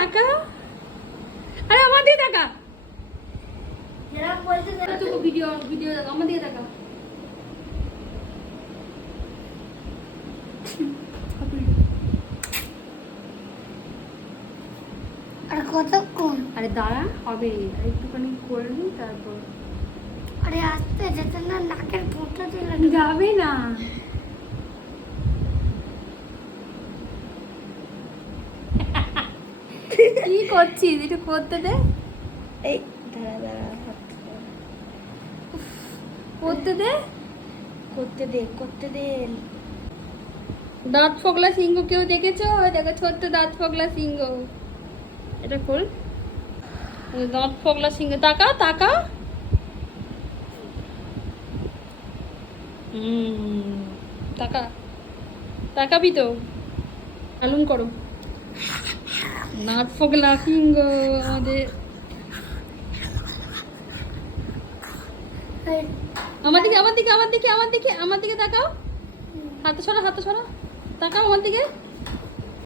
টাকা, আরে আমার দিকে টাকা। ভিডিও ভিডিও দেখো, আমার দিকে টাকা। আর কতক্ষণ? আরে দাঁড়া, হবে আর একটুখানি করে নি তারপর। আরে আসতে যেতে না, নাকের ফুটা দিলে যাবে না। কি করছিস, একটু করতে দে। এই দাঁড়া দাঁড়া, করতে দে। করতে দে করতে দে। দাঁত ফগলা সিংহ কেউ দেখেছো? ওই দেখো ছোট্ট দাঁত ফগলা সিংহ। এটা খোল। ওই দাঁত ফগলা সিংহ, তাকা তাকা। তাকা, তাকাবি তো? আলুম করো। দাঁত ফগলা সিংহ আমাদের। আমার দিকে আমার দিকে আমার দিকে আমার দিকে আমার দিকে তাকাও। হাতে সরা হাতে সরা, তাকাও আমার দিকে।